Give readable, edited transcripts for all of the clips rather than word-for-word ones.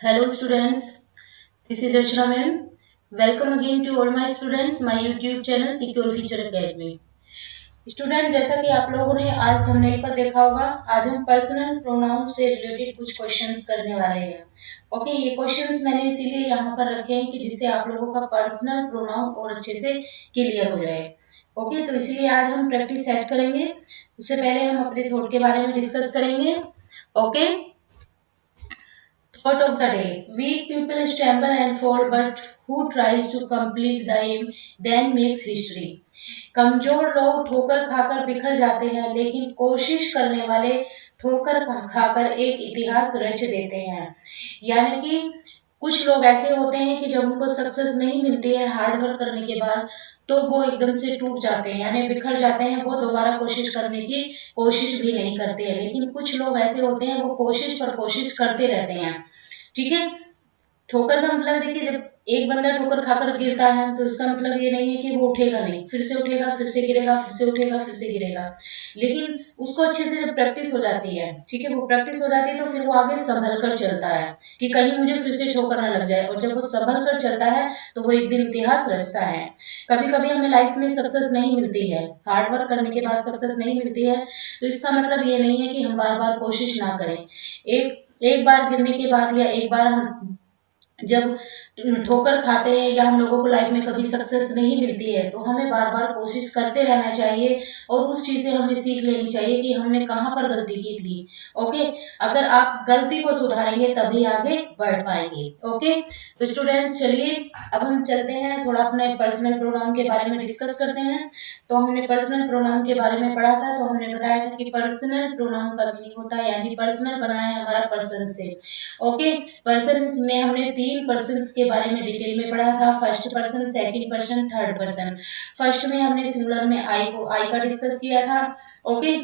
Hello students, this is Rachna ma'am. Welcome again to all my students, my YouTube channel Secure Future Academy. Student जैसा कि आप लोगों ने आज thumbnail पर देखा होगा, आज हम पर्सनल प्रोनाउन से रिलेटेड कुछ क्वेश्चंस करने वाले हैं। ओके, ये क्वेश्चंस मैंने इसीलिए यहाँ पर रखे हैं कि जिससे आप लोगों का पर्सनल प्रोनाउन और अच्छे से क्लियर हो जाए। ओके, तो इसलिए आज हम प्रैक्टिस सेट करेंगे। उससे पहले हम अपने थॉट के बारे में डिस्कस करेंगे। Okay, Thought of the day. Weak people stumble and fall, but who tries to complete the aim then makes history. कमजोर लोग ठोकर खाकर बिखर जाते हैं, लेकिन कोशिश करने वाले ठोकर खाकर एक इतिहास रच देते हैं। यानी कि कुछ लोग ऐसे होते हैं कि जब उनको सक्सेस नहीं मिलती है हार्ड वर्क करने के बाद, तो वो एकदम से टूट जाते हैं, यानी बिखर जाते हैं। वो दोबारा कोशिश करने की कोशिश भी नहीं करते हैं। लेकिन कुछ लोग ऐसे होते हैं, वो कोशिश पर कोशिश करते रहते हैं। ठीक है, ठोकर का मतलब देखिए, जब एक बंदा ठोकर खाकर गिरता है तो इसका मतलब ये नहीं है कि वो उठेगा नहीं, फिर से उठेगा, फिर से गिरेगा, फिर से उठेगा, फिर से गिरेगा। लेकिन उसको अच्छे से जब प्रैक्टिस हो जाती है, ठीक है, वो प्रैक्टिस हो जाती है तो फिर वो आगे संभल कर चलता है कि कहीं मुझे फिर से ठोकर ना लग जाए। और जब वो संभल कर चलता है तो वो एक दिन इतिहास रचता है। कभी कभी हमें लाइफ में सक्सेस नहीं मिलती है, हार्ड वर्क करने के बाद सक्सेस नहीं मिलती है, तो इसका मतलब ये नहीं है कि हम बार बार कोशिश ना करें। एक एक बार गिरने के बाद या एक बार हम जब ठोकर खाते हैं या हम लोगों को लाइफ में कभी सक्सेस नहीं मिलती है, तो हमें बार बार कोशिश करते रहना चाहिए और उस चीज से हमें सीख लेनी चाहिए कि हमने कहाँ पर गलती की थी। ओके, अगर आप गलती को सुधारेंगे तभी आगे बढ़ पाएंगे। ओके, तो स्टूडेंट्स चलिए अब हम चलते हैं, थोड़ा अपने पर्सनल प्रोनाउन के बारे में डिस्कस करते हैं। तो हमने पर्सनल प्रोनाउन के बारे में पढ़ा था, तो हमने बताया था कि पर्सनल प्रोनाउन का मीनिंग होता है, यानी पर्सनल बना है हमारा पर्सन से। ओके, पर्सन में हमने तीन पर्सन के बारे में डिटेल में पढ़ा था, first person, second person, third person. First में हमने सिंगुलर में आई का डिस्कस किया था। ओके,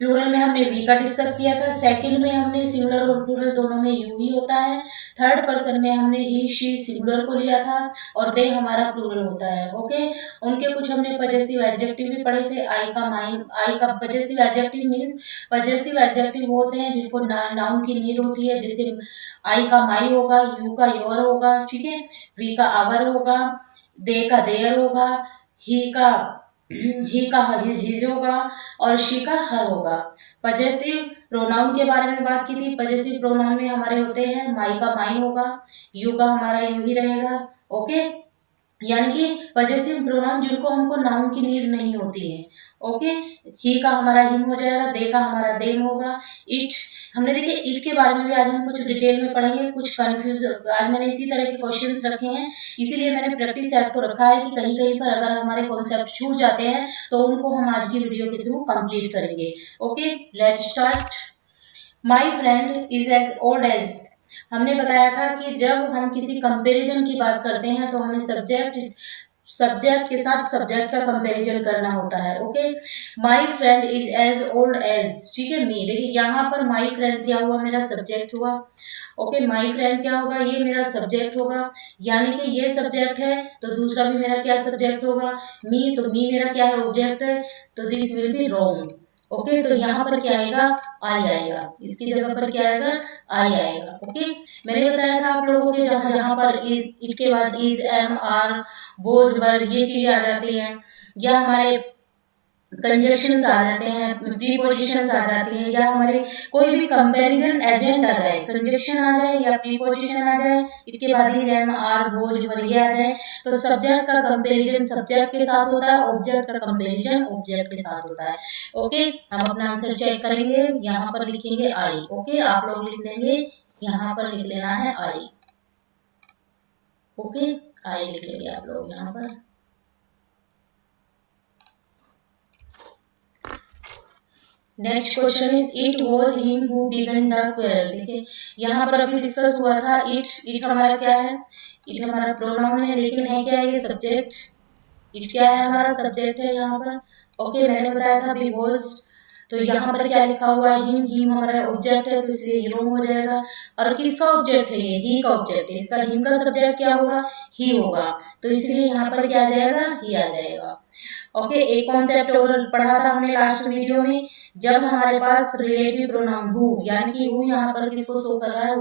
प्लूरल में हमने वी का डिस्कस किया था। सेकंड में हमने सिंगुलर और प्लूरल दोनों में यू ही होता है। थर्ड पर्सन में हमने ही शी सिंगुलर को लिया था और दे हमारा प्लूरल होता है। ओके, उनके कुछ हमने पजेसिव एडजेक्टिव भी पढ़े थे। आई का possessive adjective means, possessive adjective वो होते हैं जिनको नाउन की नीड होती है। जैसे आई का माई होगा, यू का योर होगा, ठीक है, वी का आवर होगा, दे का देयर होगा, ही का हिज होगा और शी का हर होगा। पजेसिव प्रोनाउन के बारे में बात की थी। पजेसिव प्रोनाउन में हमारे होते हैं माई का माई होगा, यू का हमारा यू ही रहेगा। ओके, यानी कि पजेसिव प्रोनाउन जिनको हमको नाउन की नीड नहीं होती है। ओके, ही का हमारा हिम हो जाएगा, दे का हमारा देम होगा। इट, हमने देखिए इट के बारे में भी आज हम कुछ डिटेल में पढ़ेंगे। कुछ कंफ्यूज, आज मैंने इसी तरह के क्वेश्चंस रखे हैं, इसीलिए मैंने प्रैक्टिस सेट को रखा है कि कहीं कहीं पर अगर हमारे कॉन्सेप्ट छूट जाते हैं तो उनको हम आज की वीडियो के थ्रू कंप्लीट करेंगे। Okay, let's start. My friend is as old as, हमने बताया था कि जब हम किसी कंपैरिजन की बात करते हैं तो हमें सब्जेक्ट के साथ सब्जेक्ट का कंपैरिजन करना होता है। Okay, my friend is as old as, ठीक है, मी। देखिए यहाँ पर माई फ्रेंड क्या हुआ, मेरा सब्जेक्ट हुआ। ओके, माई फ्रेंड क्या होगा, ये मेरा सब्जेक्ट होगा, यानी कि ये सब्जेक्ट है तो दूसरा भी मेरा क्या सब्जेक्ट होगा, मी। तो मी मेरा क्या है, ऑब्जेक्ट है, तो this will be wrong. Okay, तो यहाँ पर क्या आएगा, आई आएगा, इसकी जगह पर क्या आएगा, आई आएगा। ओके, मैंने बताया था आप लोगों के जहाँ जहाँ पर इट के बाद इज, एम, आर, बोज, वर, ये चीजें आ जाती हैं, या हमारे कंजक्शंस आ जाते हैं, प्रीपोजिशंस आ जाती हैं, या हमारे कोई भी कंपैरिजन एजेंट आ जाए, कंजक्शन आ जाए या प्रीपोजिशन आ जाए, इसके बाद ही एम, आर, बोज, वर ये आ जाए, तो सब्जेक्ट का कंपैरिजन सब्जेक्ट के साथ होता है, ऑब्जेक्ट का कंपैरिजन ऑब्जेक्ट के साथ होता है। ओके, हम अपना आंसर चेक करेंगे, यहाँ पर लिखेंगे आई। ओके, आप लोग लिख लेंगे, यहाँ पर लिख लेना है आई। ओके, आई लिख लेंगे आप लोग यहाँ पर। Next question is it was him who began the quarrel. देखिए यहाँ पर अभी डिस्कस हुआ था, इट हमारा क्या है, इट हमारा प्रोनाउन है, लेकिन है क्या, ये सब्जेक्ट। इट क्या है, हमारा सब्जेक्ट है यहाँ पर। ओके, मैंने बताया था बी वॉज, तो यहाँ पर क्या लिखा हुआ है, हिम हमारा ऑब्जेक्ट है, तो इसलिए ये रॉन्ग हो जाएगा। और किसका ऑब्जेक्ट है, ये ही का ऑब्जेक्ट है, इसका हिम का सब्जेक्ट क्या होगा, ही होगा, तो इसलिए यहाँ पर क्या आ जाएगा, ही आ जाएगा। ओके, एक कॉन्सेप्ट और पढ़ा था हमने लास्ट वीडियो में जब हमारे पास रिलेटिव प्रोनाउन हु, यानी कि हु यहाँ पर किसको शो कर रहा है,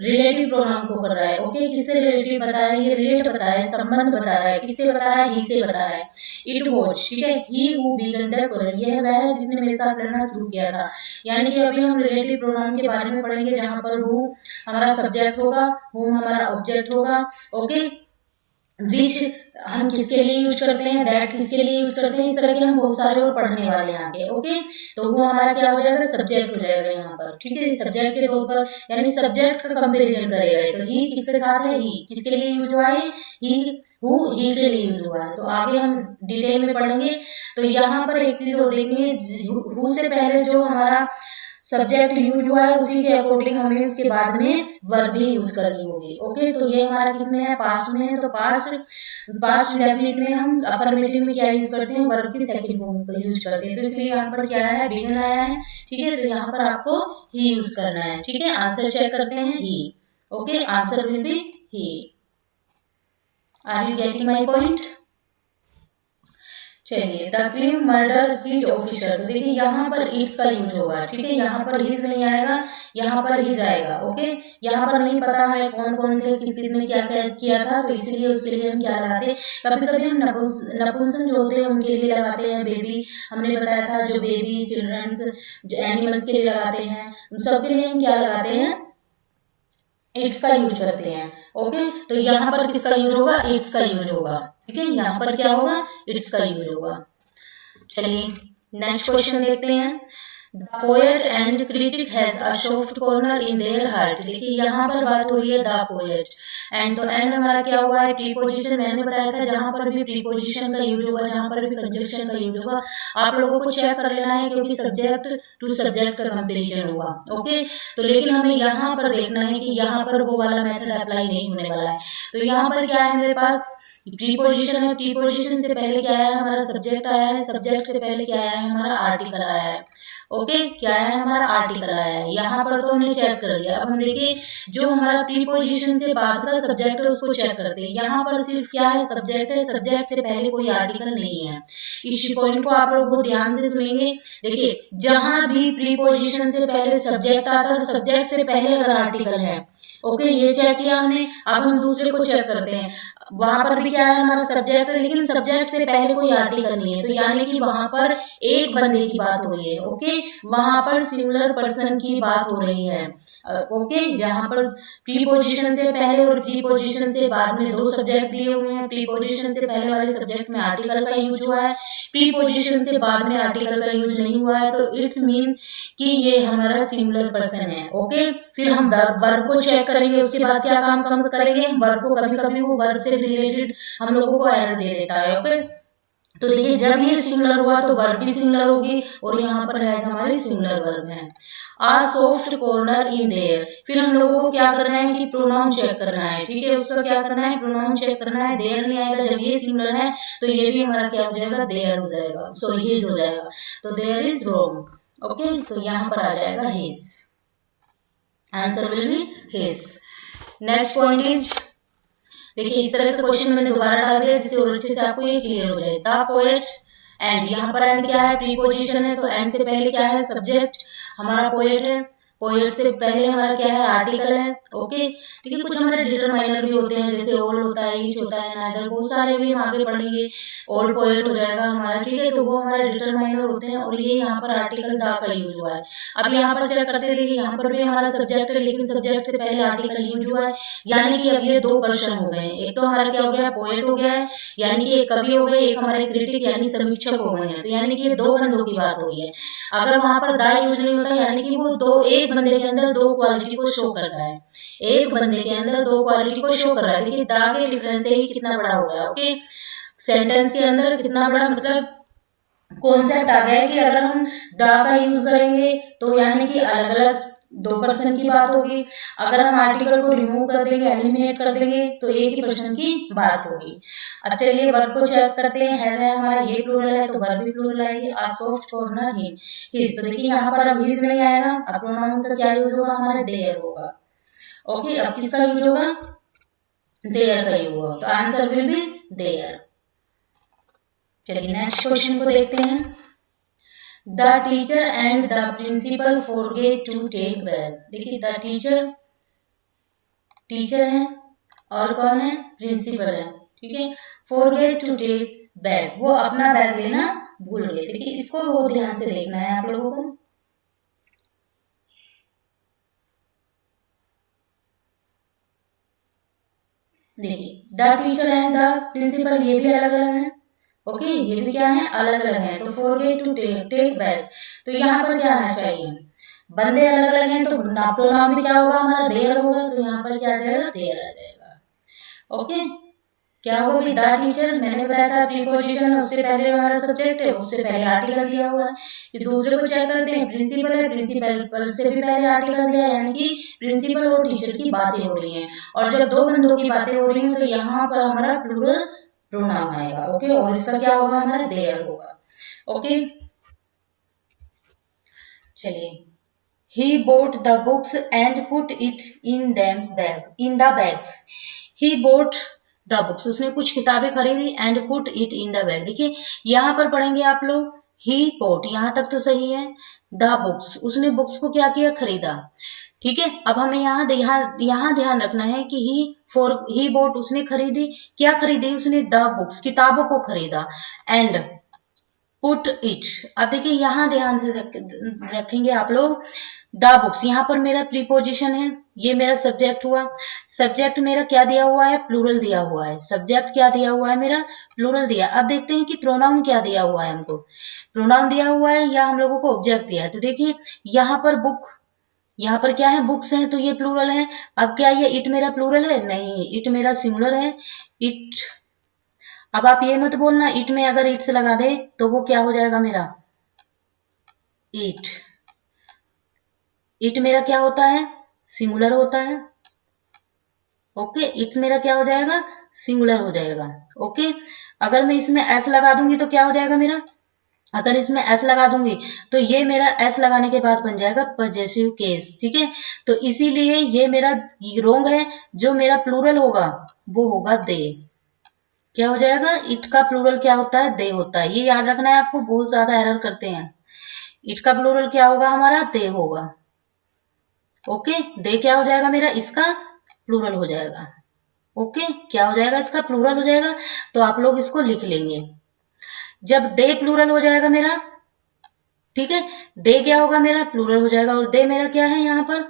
रिलेटिव प्रोनाउन को कर रहा है। ओके, किससे रिलेटिव बता रहा है, ये रिलेट बता रहा है, संबंध बता रहा है, किससे बता रहा है, ही से बता रहा है। इट वॉज, ठीक है, he who began the quarrel, यह वह है जिसने मेरे साथ लड़ना शुरू किया था। यानी कि अभी हम रिलेटिव प्रोनाउन के बारे में पढ़ेंगे, जहां पर हु हमारा सब्जेक्ट होगा, हु हमारा ऑब्जेक्ट होगा। ओके, विच हम किसके लिए यूज करते हैं, दैट किसके लिए यूज करते हैं, इस तरह के हम बहुत सारे और पढ़ने वाले हैं आगे। ओके, तो वो हमारा क्या हो जाएगा, सब्जेक्ट हो जाएगा यहाँ पर। ठीक है, सब्जेक्ट के तौर पर यानी सब्जेक्ट का कंपेरिजन करेगा। तो ही किसके साथ है, ही किसके लिए यूज हुआ है, ही हु ही के लिए यूज हुआ है। तो आगे हम डिटेल में पढ़ेंगे। तो यहाँ पर एक चीज और देखेंगे, हु से पहले जो हमारा सब्जेक्ट यूज हुआ है उसी के अकॉर्डिंग हमें उसके बाद में वर्ब भी यूज करनी होगी। ओके, तो ये हमारा किस में है, पास्ट में है। तो पास्ट इंडेफिनिट में हम अफर्मेटिव में क्या यूज करते हैं, वर्ब की सेकंड फॉर्म का यूज करते हैं। तो इसलिए यहाँ पर क्या है, बिगन आया है। ठीक है, तो यहाँ पर आपको ही यूज करना है। ठीक है, आंसर चेक करते हैं, he. Okay, answer will be he. Are you getting my point? चलिए, the cream murder his officer. तो देखिए यहाँ पर इज का यूज होगा। ठीक है, यहाँ पर हिज नहीं आएगा, यहाँ पर हिज आएगा। ओके, यहाँ पर नहीं पता हमें कौन कौन थे, किस किस ने क्या क्या किया था, तो इसीलिए उसके लिए हम क्या लगाते, कभी कभी हम नपुंसक जो होते हैं उनके लिए लगाते हैं बेबी। हमने बताया था जो बेबी, चिल्ड्रंस, जो एनिमल्स के लिए लगाते हैं, उन सबके लिए हम क्या लगाते हैं, इट्स का यूज करते हैं। ओके, तो यहाँ पर किसका यूज होगा, इट्स का यूज होगा। ठीक है, यहाँ पर क्या होगा, इट्स का यूज होगा। चलिए नेक्स्ट क्वेश्चन देखते हैं। The poet and critic has a soft corner in their heart. देखिए यहाँ पर बात हो रही है द पोएट एंड, तो एंड हमारा क्या हुआ है, प्रीपोजिशन। मैंने बताया था जहां पर भी प्रीपोजिशन का यूज होगा, जहां पर भी कंजक्शन का यूज होगा, आप लोगों को चेक कर लेना है, क्योंकि सब्जेक्ट टू सब्जेक्ट का कंपेरिजन होगा। ओके, तो लेकिन हमें यहाँ पर देखना है कि यहाँ पर वो वाला मेथड अप्लाई नहीं होने वाला है। तो यहाँ पर क्या है, मेरे पास प्रीपोजिशन है, प्रीपोजिशन से पहले क्या है, हमारा सब्जेक्ट आया है, सब्जेक्ट से पहले क्या आया है, हमारा आर्टिकल आया है। ओके, क्या है, हमारा आर्टिकल आया है। यहाँ पर तो हमने चेक कर लिया। अब हम देखिए जो हमारा प्रीपोजिशन से बाद का सब्जेक्ट है उसको चेक करते हैं। यहाँ पर सिर्फ क्या है, सब्जेक्ट है, सब्जेक्ट से पहले कोई आर्टिकल नहीं है। इस पॉइंट को आप लोग बहुत ध्यान से सुनेंगे। देखिए जहां भी प्रीपोजिशन से पहले सब्जेक्ट आता है, सब्जेक्ट से पहले अगर आर्टिकल है, ओके, ये चेक किया हमने। अब हम दूसरे को चेक करते हैं, वहां पर भी क्या है, हमारा सब्जेक्ट है, लेकिन सब्जेक्ट से पहले कोई आर्टिकल नहीं है। तो यानी कि वहां पर एक बंदे की बात हो रही है। ओके, वहां पर सिंगुलर पर्सन की बात हो रही है। ओके, जहां पर प्रीपोजिशन से पहले और प्रीपोजिशन से बाद में दो सब्जेक्ट दिए हुए हैं। प्रीपोजिशन से पहले वाले सब्जेक्ट में आर्टिकल का यूज हुआ है, प्रीपोजिशन से बाद में आर्टिकल का यूज नहीं हुआ है। तो इट्स मीन कि ये हमारा सिंगुलर पर्सन है। ओके, फिर हम वर्ब को चेक करेंगे, उसके बाद क्या काम करेंगे, हम वर्ब को, कभी कभी वो वर्ब से रिलेटेड हम लोगों को एरर दे देता है। ओके, तो देखिए जब ये सिंगुलर हुआ तो वर्ब भी सिंगुलर होगी, और यहाँ पर है हमारे सिंगुलर वर्ब है। आ सॉफ्ट कॉर्नर इन देयर, फिर हम लोगों को क्या करना है कि प्रोनाउन चेक करना है। ठीक है, उसका क्या करना है, प्रोनाउन चेक करना है। देयर नहीं आएगा, जब ये सिंगुलर है तो ये भी हमारा क्या हो जाएगा, देयर हो जाएगा, सॉरी हिज हो जाएगा। तो देयर इज रॉन्ग। ओके, तो यहाँ पर आ जाएगा his, answer will be his. Next point is, देखिए इस तरह का क्वेश्चन मैंने दोबारा डाल दिया जिससे और अच्छे से आपको ये क्लियर हो जाए। द पोएट एंड, यहाँ पर एंड क्या है, प्रीपोजिशन है, तो एंड से पहले क्या है, सब्जेक्ट हमारा पोएट है, पोएट से पहले हमारा क्या है, आर्टिकल है। ओके, देखिए कुछ हमारे डिटरमाइनर भी होते हैं, जैसे ऑल होता है, ईच होता है, नाइदर, बहुत सारे भी हम आगे पढ़ेंगे। ऑल पोएट हो जाएगा हमारा। ठीक है, तो वो हमारे डिटरमाइनर होते हैं, और ये यहाँ पर आर्टिकल द का यूज हुआ है। अब यहाँ पर चेक करते देखिए, यहाँ पर भी हमारा सब्जेक्ट है, लेकिन सब्जेक्ट से पहले आर्टिकल यूज हुआ है। यानी कि अब ये दो पर्सन हो गए, एक तो हमारा क्या हो गया, पोएट हो गया है, यानी कि एक कवि हो गए, एक हमारे क्रिटिक यानी समीक्षक हो गए हैं। तो यानी कि ये दो बंदों की बात हो रही है। अगर वहां पर द यूज नहीं होता, यानी कि वो दो, एक बंदे के अंदर दो क्वालिटी को शो कर रहा है, एक बंदे के अंदर दो क्वालिटी को शो कर रहा है। देखिए द के डिफरेंस से ही कितना बड़ा हो गया। ओके, सेंटेंस के अंदर कितना बड़ा मतलब कॉन्सेप्ट आ गया है कि अगर हम द का यूज करेंगे तो यानी कि अलग अलग दो पर्सन की बात होगी। अगर हम आर्टिकल को रिमूव कर देंगे, एलिमिनेट कर देंगे, तो एक ही पर्सन की बात होगी। अब चलिए वर्ब को चेक करते हैं। है हमारा ये प्लूरल है, तो वर्ब भी प्लूरल आएगी। आ सॉफ्ट कॉर्नर ही हिज, तो देखिए यहाँ पर अब हिज नहीं आएगा, अब प्रोनाउन का क्या यूज होगा, हमारे देयर होगा। ओके, अब किसका यूज होगा, देयर का यूज होगा, तो आंसर विल बी देयर। चलिए नेक्स्ट क्वेश्चन को देखते हैं। The teacher and the principal forget to take bag. देखिए द टीचर, टीचर है और कौन है, प्रिंसिपल है, ठीक है। फॉरगेट टू टेक बैग, वो अपना बैग लेना भूल गए। देखिए इसको बहुत ध्यान से देखना है आप लोगों को। देखिए the teacher and the principal ये भी अलग अलग है, ओके ये भी क्या है, अलग अलग है। तो फॉरगेट टू टेक बैग, तो यहाँ पर क्या आना चाहिए, बंदे अलग अलग हैं तो प्रोनाउन भी क्या होगा हमारा, देयर होगा, तो यहाँ पर क्या आ जाएगा, देयर आ जाएगा। ओके क्या होगा भाई, द टीचर मैंने बताया था प्रीपोजिशन है, उससे पहले हमारा सब्जेक्ट है, उससे पहले आर्टिकल दिया हुआ है। ये दूसरे को चेक करते हैं, प्रिंसिपल है, प्रिंसिपल से भी पहले आर्टिकल दिया है, यानी कि प्रिंसिपल और टीचर की बातें हो रही हैं। और जब दो बंदों की बातें हो रही हैं तो यहाँ पर हमारा प्लूरल प्रोनाउन आएगा, ओके, और इसका क्या होगा हमारा, देयर होगा। ओके चलिए, he bought the books and put it in them bag, in the bag। he bought the books, उसने कुछ किताबें खरीदी and put it in the bag। देखिए यहाँ पर पढ़ेंगे आप लोग, he bought यहाँ तक तो सही है, the books उसने बुक्स को क्या किया, खरीदा, ठीक है। अब हमें यहाँ ध्यान रखना है कि ही bought उसने खरीदी, क्या खरीदी उसने, द बुक्स किताबों को खरीदा, एंड पुट इट, अब देखिए यहाँ ध्यान से रखेंगे आप लोग, द बुक्स यहाँ पर मेरा प्रीपोजिशन है, ये मेरा सब्जेक्ट हुआ, सब्जेक्ट मेरा क्या दिया हुआ है, प्लूरल दिया हुआ है, सब्जेक्ट क्या दिया हुआ है मेरा, प्लूरल दिया। अब देखते हैं कि प्रोनाउन क्या दिया हुआ है हमको, प्रोनाउन दिया हुआ है या हम लोगों को ऑब्जेक्ट दिया है। तो देखिए यहाँ पर बुक, यहाँ पर क्या है, बुक्स है, तो ये प्लूरल है। अब क्या ये इट मेरा प्लूरल है, नहीं, इट मेरा सिंगुलर है, इट। अब आप ये मत बोलना इट में अगर इट्स लगा दे तो वो क्या हो जाएगा मेरा, इट, इट मेरा क्या होता है, सिंगुलर होता है, ओके, इट्स मेरा क्या हो जाएगा, सिंगुलर हो जाएगा, ओके। अगर मैं इसमें एस लगा दूंगी तो क्या हो जाएगा मेरा, अगर इसमें एस लगा दूंगी तो ये मेरा एस लगाने के बाद बन जाएगा पजेसिव केस, ठीक है। तो इसीलिए ये मेरा रोंग है, जो मेरा प्लूरल होगा वो होगा दे, क्या हो जाएगा, इट का प्लूरल क्या होता है, दे होता है, ये याद रखना है आपको, बहुत ज्यादा एरर करते हैं। इट का प्लूरल क्या होगा हमारा, दे होगा, ओके, दे क्या हो जाएगा मेरा, इसका प्लूरल हो जाएगा, ओके, क्या हो जाएगा, इसका प्लूरल हो जाएगा। तो आप लोग इसको लिख लेंगे, जब दे प्लूरल हो जाएगा मेरा, ठीक है, दे क्या होगा मेरा, प्लूरल हो जाएगा, और दे मेरा क्या है यहाँ पर,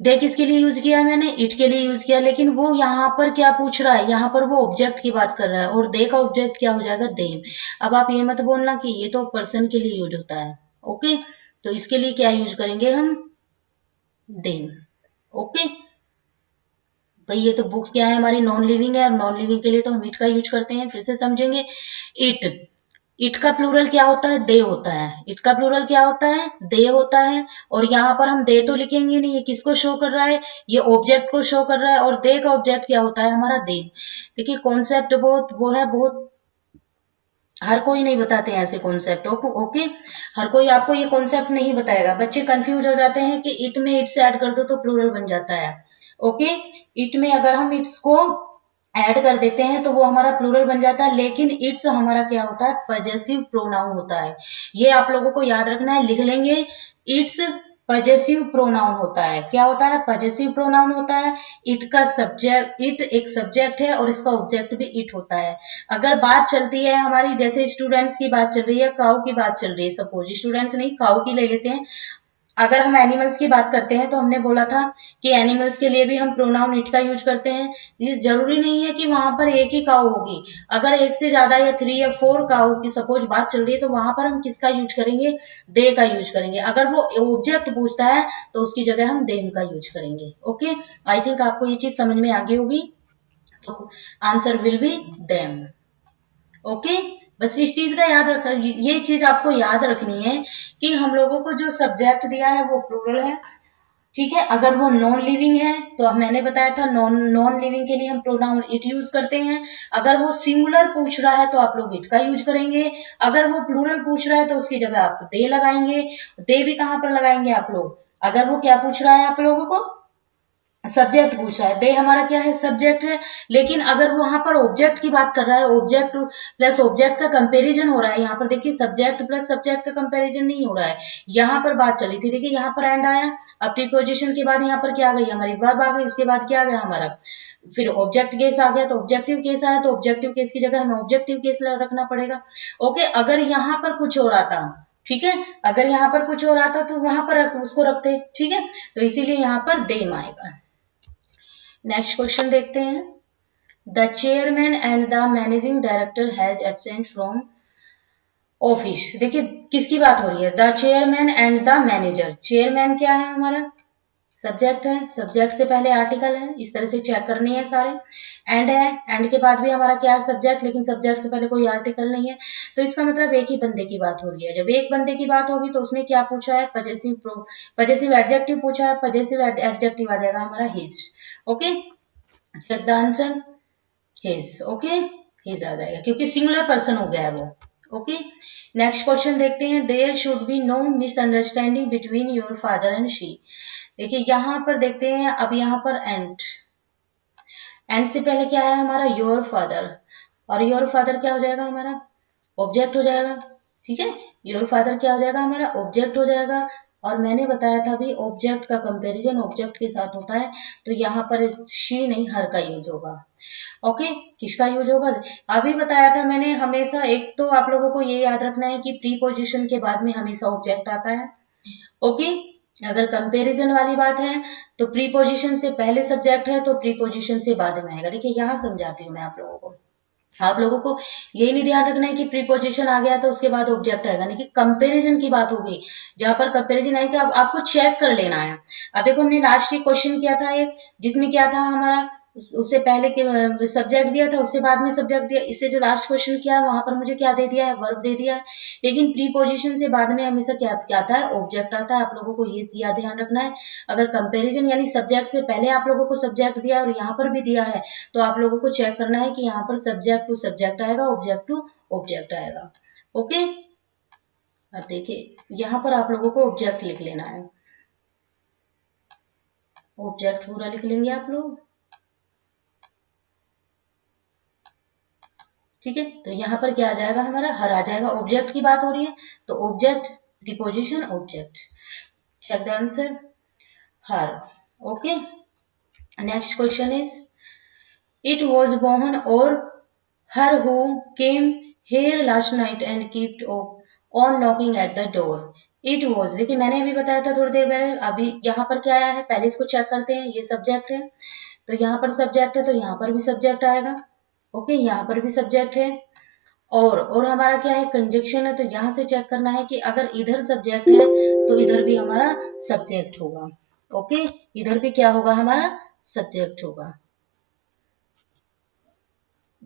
दे किसके लिए यूज किया है मैंने, इट के लिए यूज किया, लेकिन वो यहाँ पर क्या पूछ रहा है, यहाँ पर वो ऑब्जेक्ट की बात कर रहा है, और दे का ऑब्जेक्ट क्या हो जाएगा, देम। अब आप ये मत बोलना कि ये तो पर्सन के लिए यूज होता है, ओके, तो इसके लिए क्या यूज करेंगे हम, देम, ओके। भाई ये तो बुक क्या है, हमारी नॉन लिविंग है, और नॉन लिविंग के लिए तो हम इट का यूज करते हैं, फिर से समझेंगे। इट, इट का प्लूरल क्या होता है, दे होता है, इट का प्लूरल क्या होता है, दे होता है। और यहाँ पर हम दे तो लिखेंगे नहीं, ये किसको शो कर रहा है, ये ऑब्जेक्ट को शो कर रहा है, और दे का ऑब्जेक्ट क्या होता है हमारा, दे। देखिए कॉन्सेप्ट बहुत वो है, बहुत हर कोई नहीं बताते हैं ऐसे कॉन्सेप्ट, ओके, हर कोई आपको ये कॉन्सेप्ट नहीं बताएगा, बच्चे कंफ्यूज हो जाते हैं कि इट में इट्स ऐड कर दो तो प्लूरल बन जाता है, ओके। इट में अगर हम इट्स को ऐड कर देते हैं तो वो हमारा प्लूरल बन जाता है, लेकिन इट्स हमारा क्या होता है, पजेसिव प्रोनाउन होता है, ये आप लोगों को याद रखना है, लिख लेंगे, इट्स पजेसिव प्रोनाउन होता है, क्या होता है, पजेसिव प्रोनाउन होता है। इट का सब्जेक्ट, इट एक सब्जेक्ट है और इसका ऑब्जेक्ट भी इट होता है। अगर बात चलती है हमारी, जैसे स्टूडेंट्स की बात चल रही है, काऊ की बात चल रही है, सपोज स्टूडेंट्स नहीं, काऊ की ले लेते हैं। अगर हम एनिमल्स की बात करते हैं तो हमने बोला था कि एनिमल्स के लिए भी हम प्रोनाउन इट का यूज करते हैं। ये जरूरी नहीं है कि वहां पर एक ही काऊ होगी, अगर एक से ज्यादा या 3 या 4 काऊ की सपोज बात चल रही है तो वहां पर हम किसका यूज करेंगे, दे का यूज करेंगे। अगर वो ऑब्जेक्ट पूछता है तो उसकी जगह हम देम का यूज करेंगे, ओके। आई थिंक आपको ये चीज समझ में आ गई होगी, तो answer will B them, okay. बस इस चीज का याद रख, ये चीज आपको याद रखनी है कि हम लोगों को जो सब्जेक्ट दिया है वो प्लूरल है, ठीक है। अगर वो नॉन लिविंग है तो मैंने बताया था नॉन नॉन लिविंग के लिए हम प्रोनाउन इट यूज करते हैं। अगर वो सिंगुलर पूछ रहा है तो आप लोग इट का यूज करेंगे, अगर वो प्लूरल पूछ रहा है तो उसकी जगह आप दे लगाएंगे। दे भी कहाँ पर लगाएंगे आप लोग, अगर वो क्या पूछ रहा है आप लोगों को, सब्जेक्ट पूछ रहा है, दे हमारा क्या है, सब्जेक्ट है। लेकिन अगर वहां पर ऑब्जेक्ट की बात कर रहा है, ऑब्जेक्ट प्लस ऑब्जेक्ट का कंपैरिजन हो रहा है, यहाँ पर देखिए सब्जेक्ट प्लस सब्जेक्ट का कंपैरिजन नहीं हो रहा है, यहाँ पर बात चली थी। देखिए यहाँ पर एंड आया, अब प्रीपोजिशन के बाद यहाँ पर क्या आ गई हमारी वर्ब आ गई, उसके बाद क्या आ गया हमारा, फिर ऑब्जेक्ट केस आ गया, तो ऑब्जेक्टिव केस आया, तो ऑब्जेक्टिव केस की जगह हमें ऑब्जेक्टिव केस रखना पड़ेगा। ओके, अगर यहाँ पर कुछ हो रहा था, ठीक है, अगर यहाँ पर कुछ हो रहा था तो वहां पर उसको रखते, ठीक है, तो इसीलिए यहाँ पर देम आएगा। नेक्स्ट क्वेश्चन देखते हैं। The chairman and the managing director has absent from office. देखिए किसकी बात हो रही है, the chairman and the manager. Chairman क्या है हमारा, सब्जेक्ट है, सब्जेक्ट से पहले आर्टिकल है, इस तरह से चेक करनी है सारे। एंड है, एंड के बाद भी हमारा क्या है, सब्जेक्ट, लेकिन सब्जेक्ट से पहले कोई आर्टिकल नहीं है, तो इसका मतलब एक ही बंदे की बात हो रही है। जब एक बंदे की बात होगी तो उसने क्या पूछा है, पजेसिव एडजेक्टिव पूछा है, पजेसिव एडजेक्टिव आ जाएगा हमारा his. Okay, check the answer, his. Okay, his आ जाएगा क्योंकि सिंगुलर पर्सन हो गया है वो। ओके, नेक्स्ट क्वेश्चन देखते हैं। There should be no misunderstanding between your father and she. देखिए यहाँ पर देखते हैं, अब यहाँ पर एंड से पहले क्या है हमारा, योर फादर, और योर फादर क्या हो जाएगा हमारा, ऑब्जेक्ट हो जाएगा, ठीक है, योर फादर क्या हो जाएगा हमारा, ऑब्जेक्ट हो जाएगा। और मैंने बताया था भी ऑब्जेक्ट का कंपैरिजन ऑब्जेक्ट के साथ होता है, तो यहाँ पर शी नहीं हर का यूज होगा। ओके, किसका यूज होगा, अभी बताया था मैंने, हमेशा एक तो आप लोगों को ये याद रखना है कि प्रीपोजिशन के बाद में हमेशा ऑब्जेक्ट आता है। ओके, अगर कंपैरिजन वाली बात है तो प्रीपोजिशन से पहले सब्जेक्ट है तो प्रीपोजिशन से बाद में आएगा। देखिए यहाँ समझाती हूँ मैं आप लोगों को, आप लोगों को यही नहीं ध्यान रखना है कि प्रीपोजिशन आ गया तो उसके बाद ऑब्जेक्ट आएगा, नहीं कि कंपैरिजन की बात होगी, जहां पर कंपैरिजन आएगा आपको चेक कर लेना है। अब देखो हमने लास्ट ही क्वेश्चन किया था एक, जिसमें क्या था हमारा, उससे पहले के सब्जेक्ट दिया था, उससे बाद में सब्जेक्ट दिया, इससे जो लास्ट क्वेश्चन किया वहां पर मुझे क्या दे दिया है, वर्ब दे दिया है। लेकिन प्रीपोजिशन से बाद में हमेशा क्या आता है, ऑब्जेक्ट आता है, आप लोगों को ये याद ध्यान रखना है। अगर कंपैरिजन यानी सब्जेक्ट से पहले आप लोगों को सब्जेक्ट दिया और यहाँ पर भी दिया है, तो आप लोगों को चेक करना है कि यहाँ पर सब्जेक्ट टू सब्जेक्ट आएगा, ऑब्जेक्ट टू ऑब्जेक्ट आएगा। ओके, अब देखिए यहाँ पर आप लोगों को ऑब्जेक्ट लिख लेना है, ऑब्जेक्ट पूरा लिख लेंगे आप लोग, ठीक है। तो यहाँ पर क्या आ जाएगा हमारा, हर आ जाएगा, ऑब्जेक्ट की बात हो रही है तो object, preposition object, check the answer, her. Okay, next question is, it was बोहन और her who came here last night and kept on knocking at the door. It was, देखिए मैंने अभी बताया था थोड़ी देर पहले, अभी यहाँ पर क्या आया है, पहले इसको चेक करते हैं, ये सब्जेक्ट है, तो यहाँ पर सब्जेक्ट है तो यहाँ पर भी सब्जेक्ट आएगा। ओके, यहाँ पर भी सब्जेक्ट है, और हमारा क्या है, कंजक्शन है, तो यहाँ से चेक करना है कि अगर इधर सब्जेक्ट है तो इधर भी हमारा सब्जेक्ट होगा। ओके, इधर भी क्या होगा हमारा, सब्जेक्ट होगा,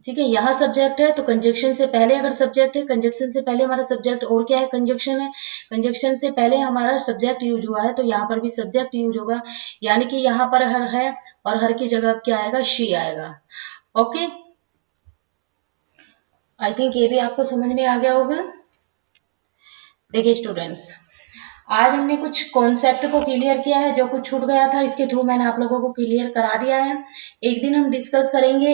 ठीक है। यहाँ सब्जेक्ट है तो कंजक्शन से पहले अगर सब्जेक्ट है, कंजक्शन से पहले हमारा सब्जेक्ट, और क्या है, कंजक्शन है, कंजक्शन से पहले हमारा सब्जेक्ट यूज हुआ है तो यहाँ पर भी सब्जेक्ट यूज होगा, यानी कि यहाँ पर हर है और हर की जगह क्या आएगा, शी आएगा। ओके, आई थिंक ये भी आपको समझ में आ गया होगा। देखिए स्टूडेंट्स, आज हमने कुछ कॉन्सेप्ट को क्लियर किया है, जो कुछ छूट गया था इसके थ्रू मैंने आप लोगों को क्लियर करा दिया है। एक दिन हम डिस्कस करेंगे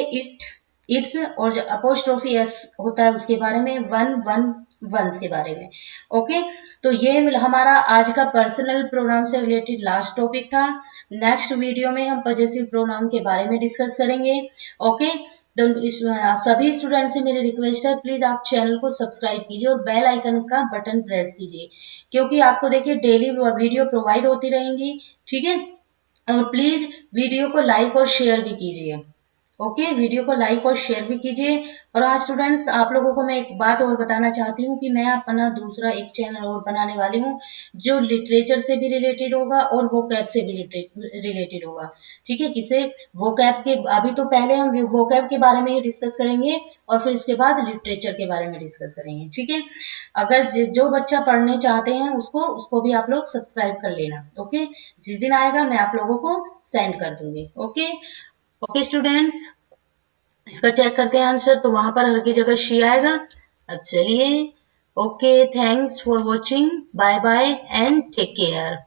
इट्स और जो अपोस्ट्रोफी एस होता है उसके बारे में, वंस के बारे में। ओके, तो ये हमारा आज का पर्सनल प्रोनाउन से रिलेटेड लास्ट टॉपिक था। नेक्स्ट वीडियो में हम पजेसिव प्रोनाउन के बारे में डिस्कस करेंगे। ओके, तो सभी स्टूडेंट से मेरी रिक्वेस्ट है, प्लीज आप चैनल को सब्सक्राइब कीजिए और बेल आइकन का बटन प्रेस कीजिए, क्योंकि आपको देखिए डेली वीडियो प्रोवाइड होती रहेंगी, ठीक है। और प्लीज वीडियो को लाइक और शेयर भी कीजिए। ओके, वीडियो को लाइक और शेयर भी कीजिए। और हाँ स्टूडेंट्स, आप लोगों को मैं एक बात और बताना चाहती हूँ कि मैं अपना दूसरा एक चैनल और बनाने वाली हूँ, जो लिटरेचर से भी रिलेटेड होगा और वोकैब से भी रिलेटेड होगा, ठीक है। किसे, वोकैब के, अभी तो पहले हम वोकैब के बारे में ही डिस्कस करेंगे और फिर उसके बाद लिटरेचर के बारे में डिस्कस करेंगे, ठीक है। अगर जो बच्चा पढ़ने चाहते हैं उसको भी आप लोग सब्सक्राइब कर लेना। ओके, जिस दिन आएगा मैं आप लोगों को सेंड कर दूंगी। ओके, ओके स्टूडेंट्स, इसका चेक करते हैं आंसर, तो वहां पर हर की जगह शी आएगा। अब चलिए, okay, thanks for watching, bye bye and take care.